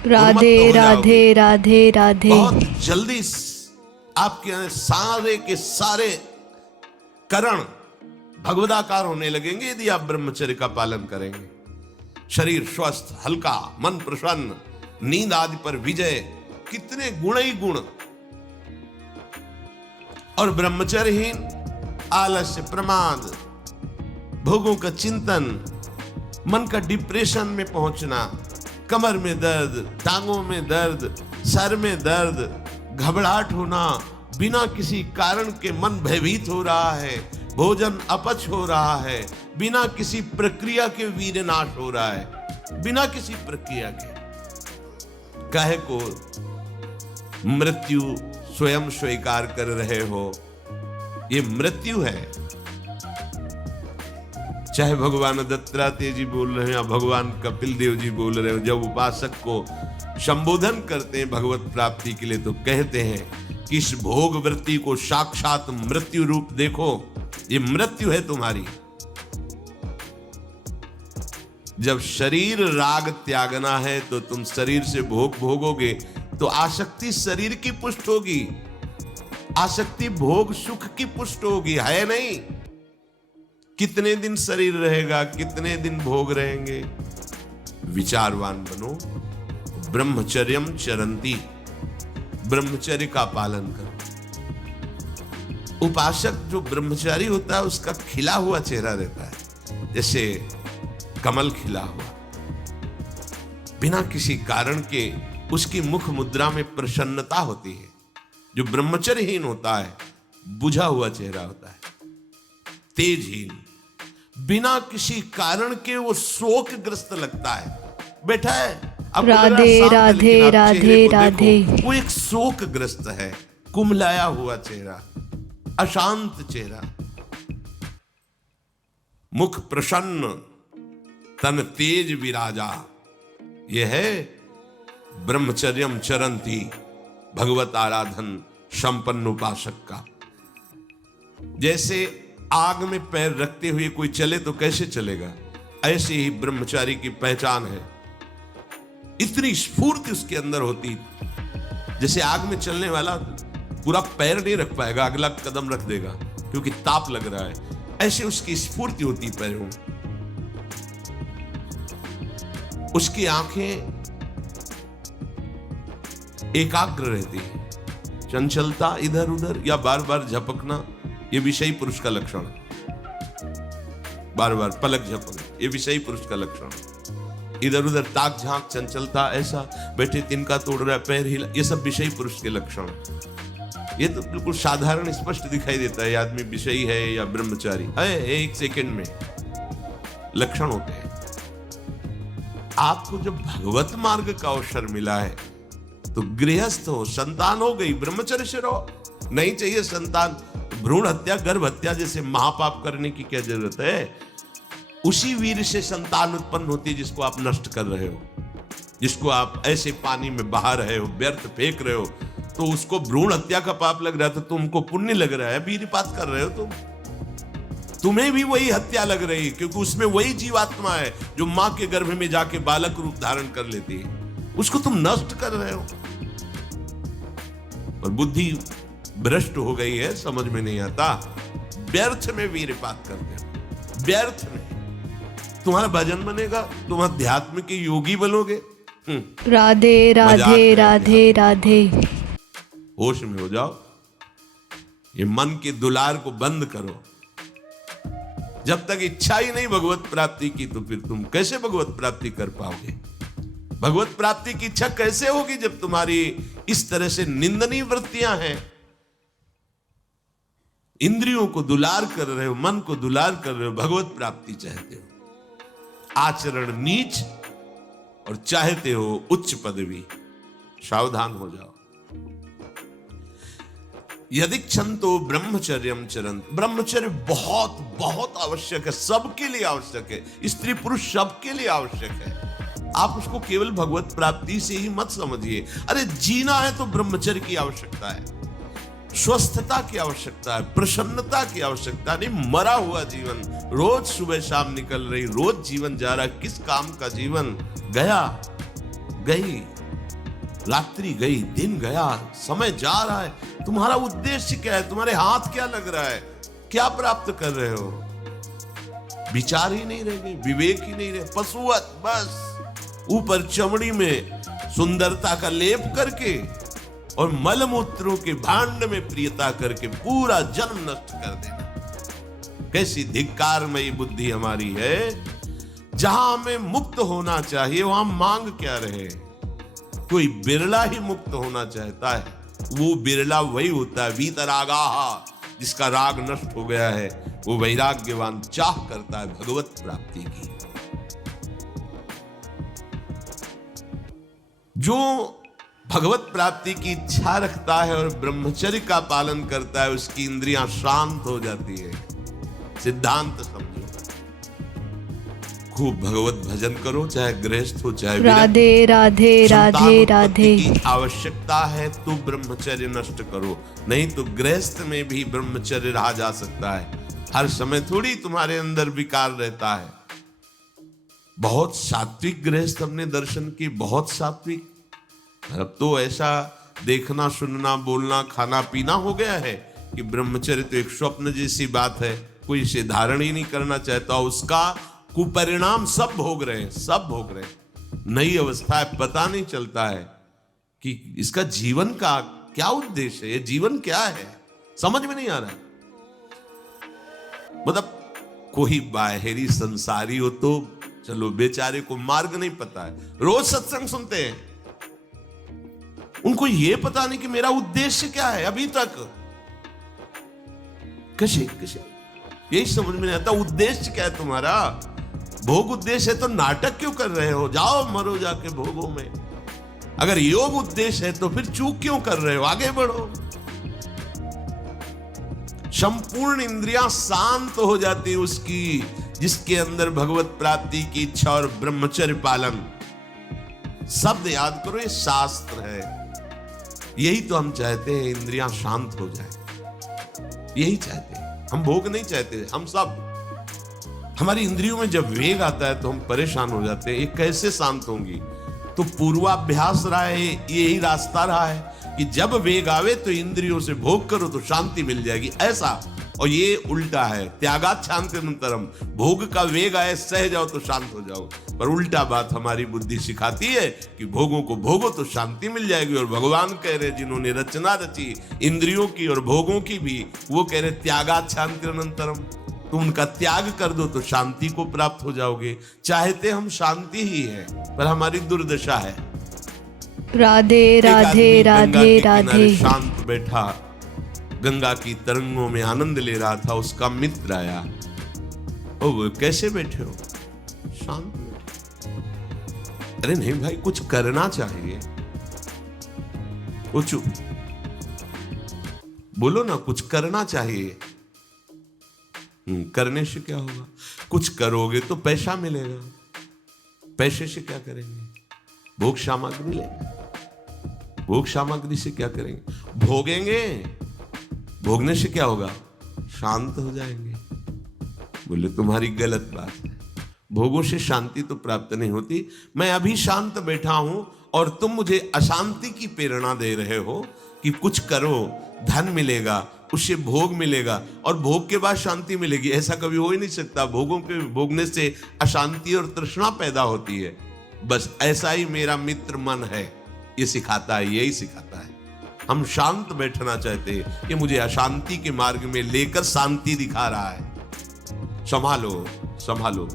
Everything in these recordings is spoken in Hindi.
राधे उन्मत्त हो राधे जाओगे। राधे राधे। बहुत जल्दी आपके सारे के सारे करण भगवदाकार होने लगेंगे यदि आप ब्रह्मचर्य का पालन करेंगे। शरीर स्वस्थ, हल्का, मन प्रसन्न, नींद आदि पर विजय, कितने गुण ही गुण। और ब्रह्मचर्यहीन आलस्य, प्रमाद, भोगों का चिंतन, मन का डिप्रेशन में पहुंचना, कमर में दर्द, टांगों में दर्द, सर में दर्द, घबराहट होना, बिना किसी कारण के मन भयभीत हो रहा है, भोजन अपच हो रहा है, बिना किसी प्रक्रिया के वीरनाश हो रहा है, बिना किसी प्रक्रिया के। काहे को मृत्यु स्वयं स्वीकार कर रहे हो, ये मृत्यु है। चाहे भगवान दत्तात्रेय जी बोल रहे हैं या भगवान कपिल देव जी बोल रहे हो, जब उपासक को संबोधन करते हैं भगवत प्राप्ति के लिए तो कहते हैं कि इस भोग वृत्ति को साक्षात मृत्यु रूप देखो, ये मृत्यु है तुम्हारी। जब शरीर राग त्यागना है तो तुम शरीर से भोग भोगोगे तो आसक्ति शरीर की पुष्ट होगी, आसक्ति भोग सुख की पुष्ट होगी, है नहीं। कितने दिन शरीर रहेगा, कितने दिन भोग रहेंगे। विचारवान बनो, ब्रह्मचर्यम चरंती, ब्रह्मचर्य का पालन करो। उपासक जो ब्रह्मचारी होता है उसका खिला हुआ चेहरा रहता है, जैसे कमल खिला हुआ, बिना किसी कारण के उसकी मुख मुद्रा में प्रसन्नता होती है। जो ब्रह्मचर्यहीन होता है बुझा हुआ चेहरा होता है, तेजहीन, बिना किसी कारण के वो शोकग्रस्त लगता है। बैठा है आपको लग रहा है शांत है, राधे लेकिन आप राधे चेहरे को राधे देखो, वो एक शोकग्रस्त है, कुम्हलाया हुआ चेहरा, अशांत चेहरा, मुख प्रसन्न, तन तेज विराजा। यह है ब्रह्मचर्यम चरंती, भगवत आराधन संपन्न उपासक का। जैसे आग में पैर रखते हुए कोई चले तो कैसे चलेगा, ऐसे ही ब्रह्मचारी की पहचान है। इतनी स्फूर्ति उसके अंदर होती, जैसे आग में चलने वाला पूरा पैर नहीं रख पाएगा, अगला कदम रख देगा क्योंकि ताप लग रहा है, ऐसे उसकी स्फूर्ति होती पैरों में। उसकी आंखें एकाग्र रहती है, चंचलता इधर उधर या बार बार झपकना ये विषयी पुरुष का लक्षण है। बार बार पलक झपकना ये विषयी पुरुष का लक्षण है। इधर उधर ताक झांक, चंचलता, ऐसा बैठे तिनका तोड़ रहा है, पैर हिला, ये सब विषयी पुरुष के लक्षण है। ये तो बिल्कुल साधारण स्पष्ट दिखाई देता है आदमी विषयी है या ब्रह्मचारी है, एक सेकंड में लक्षण होते हैं। आपको जब भगवत मार्ग का अवसर मिला है तो गृहस्थ हो, संतान हो गई, ब्रह्मचर्य से रहो। नहीं चाहिए संतान, भ्रूण हत्या, गर्भ हत्या जैसे महापाप करने की क्या जरूरत है। उसी वीर से संतान उत्पन्न होती है जिसको आप नष्ट कर रहे हो, जिसको आप ऐसे पानी में बहा रहे हो, व्यर्थ फेंक रहे हो, तो उसको भ्रूण हत्या का पाप लग रहा है, तो तुमको पुण्य लग रहा है, वीरपात कर रहे हो तुम्हें भी वही हत्या लग रही है, क्योंकि उसमें वही जीवात्मा है जो मां के गर्भ में जाके बालक रूप धारण कर लेती है, उसको तुम नष्ट कर रहे हो। और बुद्धि भ्रष्ट हो गई है, समझ में नहीं आता, व्यर्थ में वीरपात करते हो, व्यर्थ में। तुम्हारा भजन बनेगा, तुम अध्यात्म के योगी बनोगे। राधे राधे राधे राधे। होश में हो जाओ, ये मन के दुलार को बंद करो। जब तक इच्छा ही नहीं भगवत प्राप्ति की तो फिर तुम कैसे भगवत प्राप्ति कर पाओगे। भगवत प्राप्ति की इच्छा कैसे होगी जब तुम्हारी इस तरह से निंदनीय वृत्तियां हैं। इंद्रियों को दुलार कर रहे हो, मन को दुलार कर रहे हो, भगवत प्राप्ति चाहते हो, आचरण नीच और चाहते हो उच्च पदवी। सावधान हो जाओ। यदि क्षंतो ब्रह्मचर्यम चरंत, ब्रह्मचर्य बहुत बहुत आवश्यक है, सबके लिए आवश्यक है, स्त्री पुरुष सबके लिए आवश्यक है। आप उसको केवल भगवत प्राप्ति से ही मत समझिए। अरे जीना है तो ब्रह्मचर्य की आवश्यकता है, स्वस्थता की आवश्यकता है, प्रसन्नता की आवश्यकता नहीं। मरा हुआ जीवन, रोज सुबह शाम निकल रही, रोज जीवन जा रहा, किस काम का जीवन, गया गई। रात्रि गई, दिन गया, समय जा रहा है, तुम्हारा उद्देश्य क्या है? तुम्हारे हाथ क्या लग रहा है? क्या प्राप्त कर रहे हो? विचार ही नहीं रह गए, विवेक ही नहीं रहे, पशुवत बस ऊपर चमड़ी में सुंदरता का लेप करके और मलमूत्रों के भांड में प्रियता करके पूरा जन्म नष्ट कर देना। कैसी धिक्कारमयी बुद्धि हमारी है। जहां हमें मुक्त होना चाहिए वहां मांग क्या रहे। कोई बिरला ही मुक्त होना चाहता है, वो बिरला वही होता है वीतरागाहा, जिसका राग नष्ट हो गया है, वो वैराग्यवान चाह करता है भगवत प्राप्ति की। जो भगवत प्राप्ति की इच्छा रखता है और ब्रह्मचर्य का पालन करता है, उसकी इंद्रियां शांत हो जाती है। सिद्धांत समझो। खूब भगवत भजन करो, चाहे गृहस्थ हो चाहे राधे राधे राधे राधे। की आवश्यकता है तो ब्रह्मचर्य नष्ट करो, नहीं तो गृहस्थ में भी ब्रह्मचर्य रहा जा सकता है। हर समय थोड़ी तुम्हारे अंदर विकार रहता है। बहुत सात्विक गृहस्थ हमने दर्शन की, बहुत सात्विक। अब तो ऐसा देखना सुनना बोलना खाना पीना हो गया है कि ब्रह्मचर्य तो एक स्वप्न जैसी बात है, कोई इसे धारण ही नहीं करना चाहता। उसका कुपरिणाम सब भोग रहे हैं, सब भोग रहे हैं। नई अवस्था है, पता नहीं चलता है कि इसका जीवन का क्या उद्देश्य है, ये जीवन क्या है, समझ में नहीं आ रहा है। मतलब कोई बाहरी संसारी हो तो चलो, बेचारे को मार्ग नहीं पता है, रोज सत्संग सुनते हैं, उनको ये पता नहीं कि मेरा उद्देश्य क्या है। अभी तक कैसे यही समझ में नहीं आता, उद्देश्य क्या है तुम्हारा। भोग उद्देश्य है तो नाटक क्यों कर रहे हो? जाओ मरो जाके भोगों में। अगर योग उद्देश्य है तो फिर चूक क्यों कर रहे हो? आगे बढ़ो। संपूर्ण इंद्रियां शांत हो जाती है उसकी, जिसके अंदर भगवत प्राप्ति की इच्छा और ब्रह्मचर्य पालन। शब्द याद करो, ये शास्त्र है। यही तो हम चाहते हैं, इंद्रियां शांत हो जाए, यही चाहते हैं हम। भोग नहीं चाहते हम सब। हमारी इंद्रियों में जब वेग आता है तो हम परेशान हो जाते हैं, ये कैसे शांत होंगी? तो पूर्वाभ्यास रहा है, यही रास्ता रहा है कि जब वेग आवे तो इंद्रियों से भोग करो तो शांति मिल जाएगी, ऐसा। और ये उल्टा है, त्यागात शांतिरंतरम। भोग का वेग आए, सह जाओ तो शांत हो जाओ। पर उल्टा बात हमारी बुद्धि सिखाती है कि भोगों को भोगो तो शांति मिल जाएगी। और भगवान कह रहे, जिन्होंने रचना रची इंद्रियों की और भोगों की भी, वो कह रहे त्यागात शांतिरंतरम। तुम उनका त्याग कर दो तो शांति को प्राप्त हो जाओगे। चाहते हम शांति ही है, पर हमारी दुर्दशा है। राधे राधे राधे राधे। शांत बैठा, गंगा की तरंगों में आनंद ले रहा था, उसका मित्र आया। ओ वो कैसे बैठे हो? शांत बैठे। अरे नहीं भाई, कुछ करना चाहिए। वो चुप। बोलो ना, कुछ करना चाहिए। करने से क्या होगा? कुछ करोगे तो पैसा मिलेगा। पैसे से क्या करेंगे? भोग सामग्री लेंगे। भोग सामग्री से क्या करेंगे? भोगेंगे। भोगने से क्या होगा? शांत हो जाएंगे। बोले तुम्हारी गलत बात है, भोगों से शांति तो प्राप्त नहीं होती। मैं अभी शांत बैठा हूं और तुम मुझे अशांति की प्रेरणा दे रहे हो कि कुछ करो, धन मिलेगा, उससे भोग मिलेगा और भोग के बाद शांति मिलेगी। ऐसा कभी हो ही नहीं सकता। भोगों के भोगने से अशांति और तृष्णा पैदा होती है। बस ऐसा ही मेरा मित्र मन है, ये सिखाता है, यही सिखाता है। हम शांत बैठना चाहते हैं, ये मुझे अशांति के मार्ग में लेकर शांति दिखा रहा है। संभालो संभालो।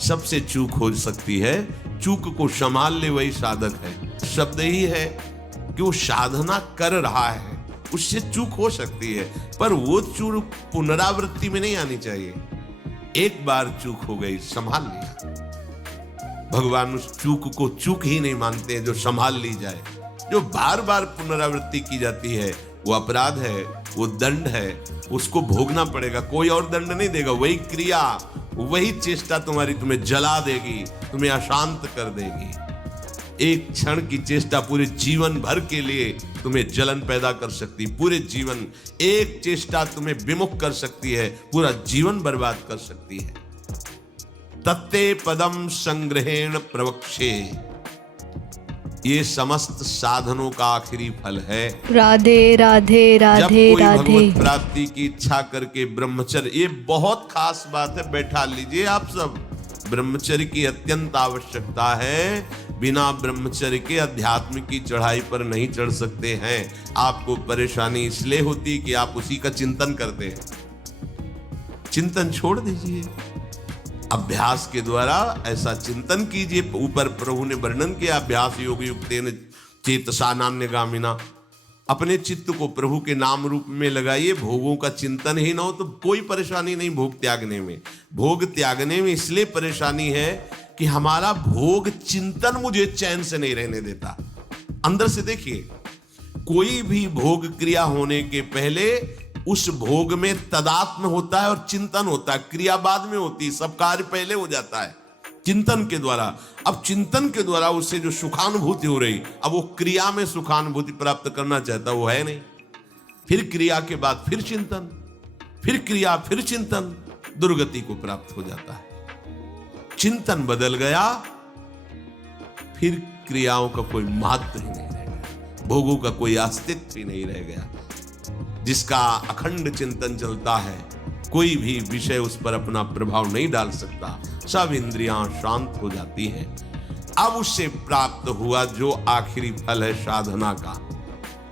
सबसे चूक हो सकती है, चूक को संभाल ले वही साधक है। शब्द ही है कि वो साधना कर रहा है, उससे चूक हो सकती है, पर वो चूक पुनरावृत्ति में नहीं आनी चाहिए। एक बार चूक हो गई, संभाल लिया। भगवान उस चूक को चूक ही नहीं मानते जो संभाल ली जाए। जो बार बार पुनरावृत्ति की जाती है वो अपराध है, वो दंड है, उसको भोगना पड़ेगा। कोई और दंड नहीं देगा। वही क्रिया, वही चेष्टा तुम्हें जला देगी, तुम्हें अशांत कर देगी। एक क्षण की चेष्टा पूरे जीवन भर के लिए तुम्हें जलन पैदा कर सकती। पूरे जीवन एक चेष्टा तुम्हें विमुख कर सकती है, पूरा जीवन बर्बाद कर सकती है। तत्ते पदम संग्रहेण प्रवक्षे। ये समस्त साधनों का आखिरी फल है। राधे राधे जब राधे कोई राधे। भगवत प्राप्ति की इच्छा करके ब्रह्मचर्य, ये बहुत खास बात है, बैठा लीजिए आप सब। ब्रह्मचर्य की अत्यंत आवश्यकता है। बिना ब्रह्मचर्य के अध्यात्म की चढ़ाई पर नहीं चढ़ सकते हैं। आपको परेशानी इसलिए होती कि आप उसी का चिंतन करते हैं। चिंतन छोड़ दीजिए, अभ्यास के द्वारा ऐसा चिंतन कीजिए। ऊपर प्रभु ने वर्णन किया, अभ्यास योग युक्तेन चेतसा नान्यगामिना। अपने चित्त को प्रभु के नाम रूप में लगाइए। भोगों का चिंतन ही ना हो तो कोई परेशानी नहीं भोग त्यागने में। भोग त्यागने में इसलिए परेशानी है कि हमारा भोग चिंतन मुझे चैन से नहीं रहने देता। अंदर से देखिए, कोई भी भोग क्रिया होने के पहले उस भोग में तदात्म होता है और चिंतन होता है। क्रिया बाद में होती है, सब कार्य पहले हो जाता है चिंतन के द्वारा। अब चिंतन के द्वारा उससे जो सुखानुभूति हो रही, अब वो क्रिया में सुखानुभूति प्राप्त करना चाहता, वो है नहीं। फिर क्रिया के बाद फिर चिंतन, फिर क्रिया, फिर चिंतन, दुर्गति को प्राप्त हो जाता है। चिंतन बदल गया, फिर क्रियाओं का कोई महत्व ही नहीं रह गया, भोगों का कोई अस्तित्व ही नहीं रह गया। जिसका अखंड चिंतन चलता है, कोई भी विषय उस पर अपना प्रभाव नहीं डाल सकता। सब इंद्रियां शांत हो जाती हैं। अब उससे प्राप्त हुआ जो आखिरी फल है साधना का,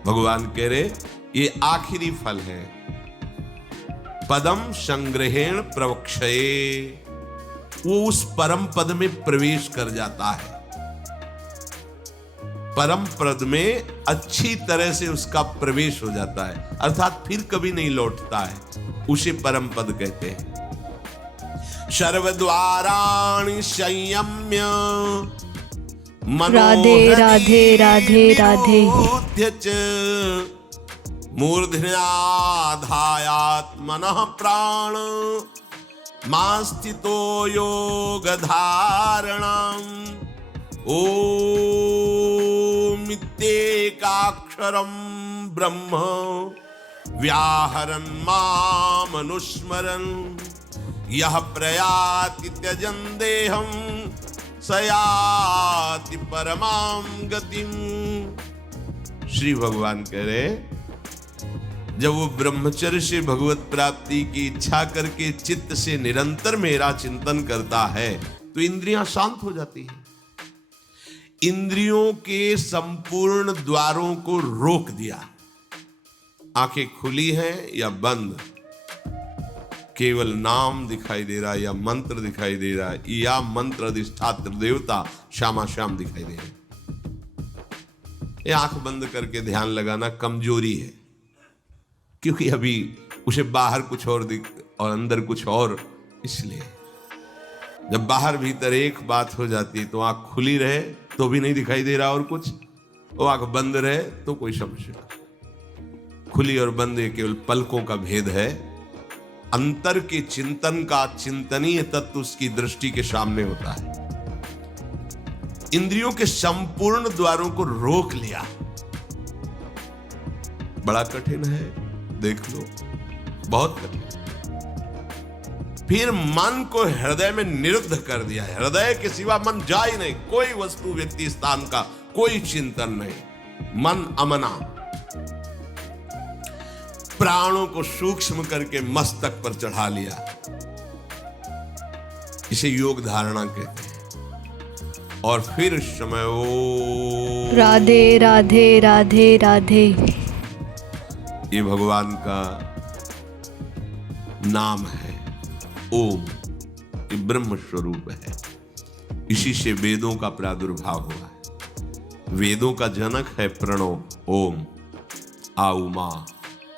भगवान कह रहे ये आखिरी फल है। पदम संग्रहेण प्रवक्षये, वो उस परम पद में प्रवेश कर जाता है। परम पद में अच्छी तरह से उसका प्रवेश हो जाता है, अर्थात फिर कभी नहीं लौटता है। उसे परम पद कहते हैं। सर्वद्वाराणि संयम्य राधे राधे राधे राधे। मूर्धन्याधायात्मनः प्राण मास्थितो योग धारणम् ओम इत्येकाक्षरं ब्रह्म व्याहरन् मामनुस्मरन् यः प्रयाति त्यजन् देहं स याति परमां गतिम्। श्री भगवान कह रहे, जब वो ब्रह्मचर्य से भगवत प्राप्ति की इच्छा करके चित्त से निरंतर मेरा चिंतन करता है तो इंद्रियां शांत हो जाती हैं। इंद्रियों के संपूर्ण द्वारों को रोक दिया। आंखें खुली हैं या बंद, केवल नाम दिखाई दे रहा है या मंत्र दिखाई दे रहा है, या मंत्र अधिष्ठात्र देवता श्यामा श्याम दिखाई दे रहे हैं। ये आंख बंद करके ध्यान लगाना कमजोरी है, क्योंकि अभी उसे बाहर कुछ और दिख और अंदर कुछ और। इसलिए जब बाहर भीतर एक बात हो जाती है तो आंख खुली रहे तो भी नहीं दिखाई दे रहा और कुछ, वो आंख बंद रहे तो कोई समस्या। खुली और बंद केवल पलकों का भेद है। अंतर के चिंतन का चिंतनीय तत्व उसकी दृष्टि के सामने होता है। इंद्रियों के संपूर्ण द्वारों को रोक लिया, बड़ा कठिन है, देख लो, बहुत कठिन। फिर मन को हृदय में निरुद्ध कर दिया। हृदय के सिवा मन जा ही नहीं, कोई वस्तु व्यक्ति स्थान का कोई चिंतन नहीं, मन अमना। प्राणों को सूक्ष्म करके मस्तक पर चढ़ा लिया, इसे योग धारणा कहते हैं। और फिर समय ओ राधे राधे राधे राधे। ये भगवान का नाम है ओम, ये ब्रह्म स्वरूप है। इसी से वेदों का प्रादुर्भाव हुआ है। वेदों का जनक है प्रणव ओम, आ उमा,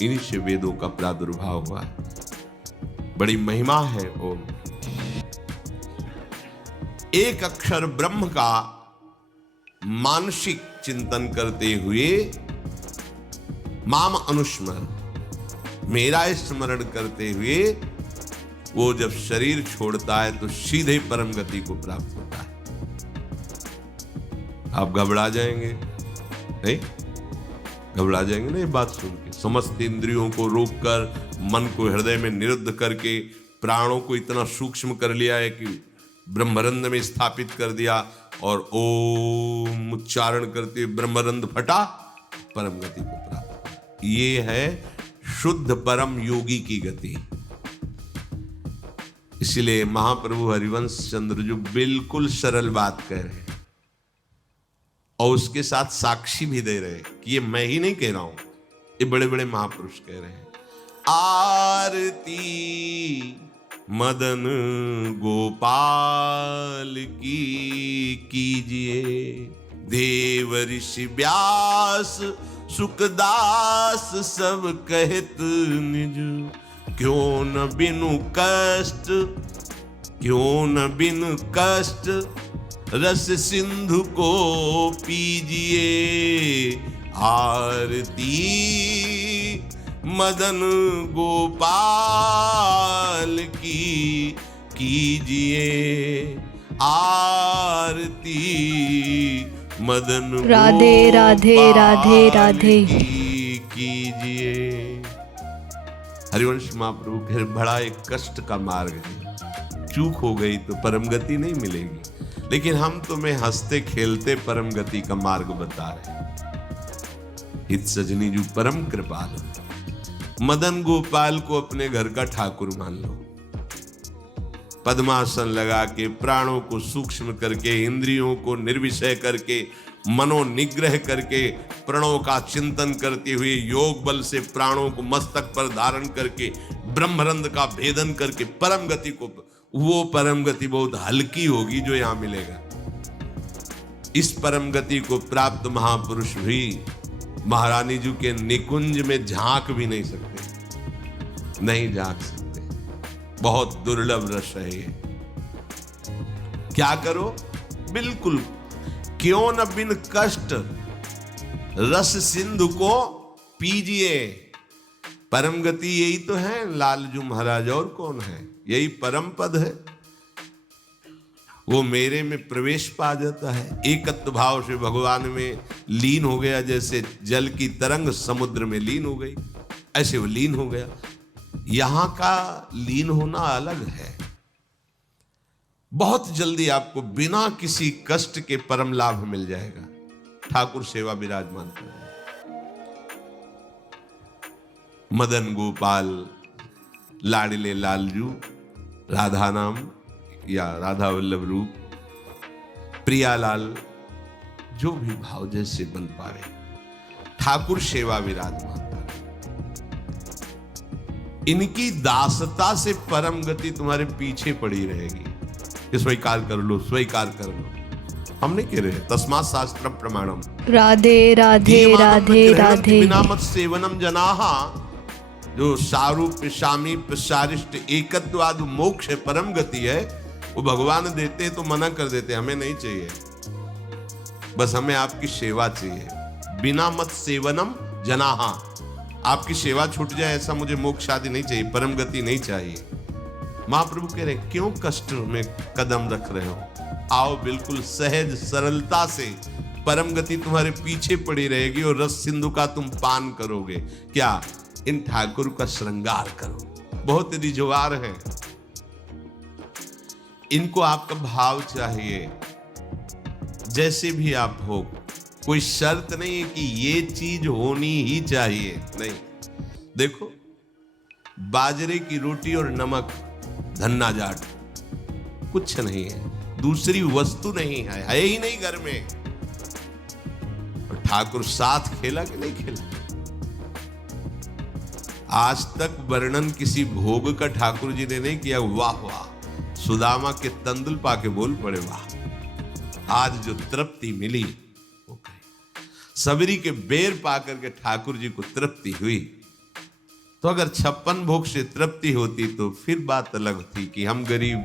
इन्हीं से वेदों का प्रादुर्भाव हुआ है। बड़ी महिमा है ओम। एक अक्षर ब्रह्म का मानसिक चिंतन करते हुए माम अनुस्मरण, मेरा स्मरण करते हुए वो जब शरीर छोड़ता है तो सीधे परम गति को प्राप्त होता है। आप घबरा जाएंगे नहीं? घबरा जाएंगे ना ये बात सुन के? समस्त इंद्रियों को रोककर, मन को हृदय में निरुद्ध करके, प्राणों को इतना सूक्ष्म कर लिया है कि ब्रह्मरंध्र में स्थापित कर दिया, और ओम उच्चारण करते ब्रह्मरंध्र फटा, परम गति को प्राप्त। ये है शुद्ध परम योगी की गति। इसलिए महाप्रभु हरिवंश चंद्र जो बिल्कुल सरल बात कह रहे हैं और उसके साथ साक्षी भी दे रहे हैं कि ये मैं ही नहीं कह रहा हूं, ये बड़े बड़े महापुरुष कह रहे हैं। आरती मदन गोपाल की कीजिए, देव ऋषि व्यास सुखदास सब कहत निज, क्यों न बिनु कष्ट, क्यों न बिनु कष्ट रस सिंधु को पीजिए। आरती मदन गोपाल की कीजिए, आरती मदन राधे राधे राधे राधे कीजिए। हरिवंश महाप्रभु फिर बड़ा एक कष्ट का मार्ग है, चूक हो गई तो परम गति नहीं मिलेगी, लेकिन हम तुम्हें हंसते खेलते परम गति का मार्ग बता रहे हैं। हित सजनी जो परम कृपाल, मदन गोपाल को अपने घर का ठाकुर मान लो। पद्मासन लगा के, प्राणों को सूक्ष्म करके, इंद्रियों को निर्विषय करके, मनोनिग्रह करके, प्रणों का चिंतन करते हुए, योग बल से प्राणों को मस्तक पर धारण करके, ब्रह्मरंध्र का भेदन करके परम गति को, वो परम गति बहुत हल्की होगी जो यहां मिलेगा। इस परम गति को प्राप्त महापुरुष भी महारानी जी के निकुंज में झांक भी नहीं सकते, नहीं झांक सकते। बहुत दुर्लभ रस है ये। क्या करो? बिल्कुल, क्यों न बिन कष्ट रस सिंधु को पीजिए। परम गति यही तो है लालजू महाराज, और कौन है? यही परम पद है। वो मेरे में प्रवेश पा जाता है, एकत्व भाव से भगवान में लीन हो गया। जैसे जल की तरंग समुद्र में लीन हो गई, ऐसे वो लीन हो गया। यहां का लीन होना अलग है। बहुत जल्दी आपको बिना किसी कष्ट के परम लाभ मिल जाएगा। ठाकुर सेवा विराजमान कर, मदन गोपाल लाडले लालजू, राधा नाम या राधा वल्लभ रूप, प्रियालाल, जो भी भाव जैसे बन पावे, ठाकुर सेवा विराजमान। इनकी दासता से परम गति तुम्हारे पीछे पड़ी रहेगी। स्वीकार कर लो, स्वीकार कर लो। हम नहीं कह रहे, तस्मात् शास्त्रम प्रमाणम। राधे राधे राधे राधे। बिना मत सेवनम जनाहा, जो सारूप सामीप्य सारिष्ट एकत्वाद मोक्ष परम गति है, वो भगवान देते तो मना कर देते, हमें नहीं चाहिए, बस हमें आपकी सेवा चाहिए। बिना मत सेवनम जनाहा, आपकी सेवा छूट जाए ऐसा मुझे मोक्ष आदि नहीं चाहिए, परम गति नहीं चाहिए। महाप्रभु कह रहे क्यों कष्ट में कदम रख रहे हो? आओ, बिल्कुल सहज सरलता से परम गति तुम्हारे पीछे पड़ी रहेगी और रस सिंधु का तुम पान करोगे। क्या? इन ठाकुर का श्रृंगार करो। बहुत रिजवार है, इनको आपका भाव चाहिए। जैसे भी आप हो, कोई शर्त नहीं है कि ये चीज होनी ही चाहिए, नहीं। देखो, बाजरे की रोटी और नमक, धन्ना जाट, कुछ नहीं है, दूसरी वस्तु नहीं है ही नहीं घर में। और ठाकुर साथ खेला कि नहीं खेला? आज तक वर्णन किसी भोग का ठाकुर जी ने नहीं किया। वाह वाह, सुदामा के तंदुल पाके बोल पड़े वाह। आज जो तृप्ति मिली, वो सबरी के बेर पाकर के ठाकुर जी को तृप्ति हुई। तो अगर 56 भोग से तृप्ति होती तो फिर बात अलग थी कि हम गरीब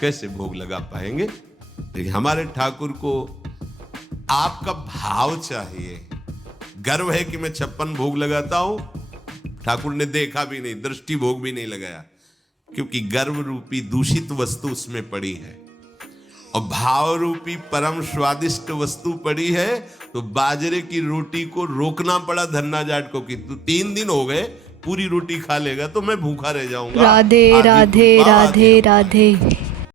कैसे भोग लगा पाएंगे। लेकिन हमारे ठाकुर को आपका भाव चाहिए। गर्व है कि मैं 56 भोग लगाता हूं, ठाकुर ने देखा भी नहीं, दृष्टि भोग भी नहीं लगाया, क्योंकि गर्व रूपी दूषित वस्तु उसमें पड़ी है और भाव रूपी परम स्वादिष्ट वस्तु पड़ी है। तो बाजरे की रोटी को रोकना पड़ा धन्ना जाट को कि तू 3 दिन हो गए पूरी रोटी खा लेगा तो मैं भूखा रह जाऊंगा। राधे राधे राधे राधे।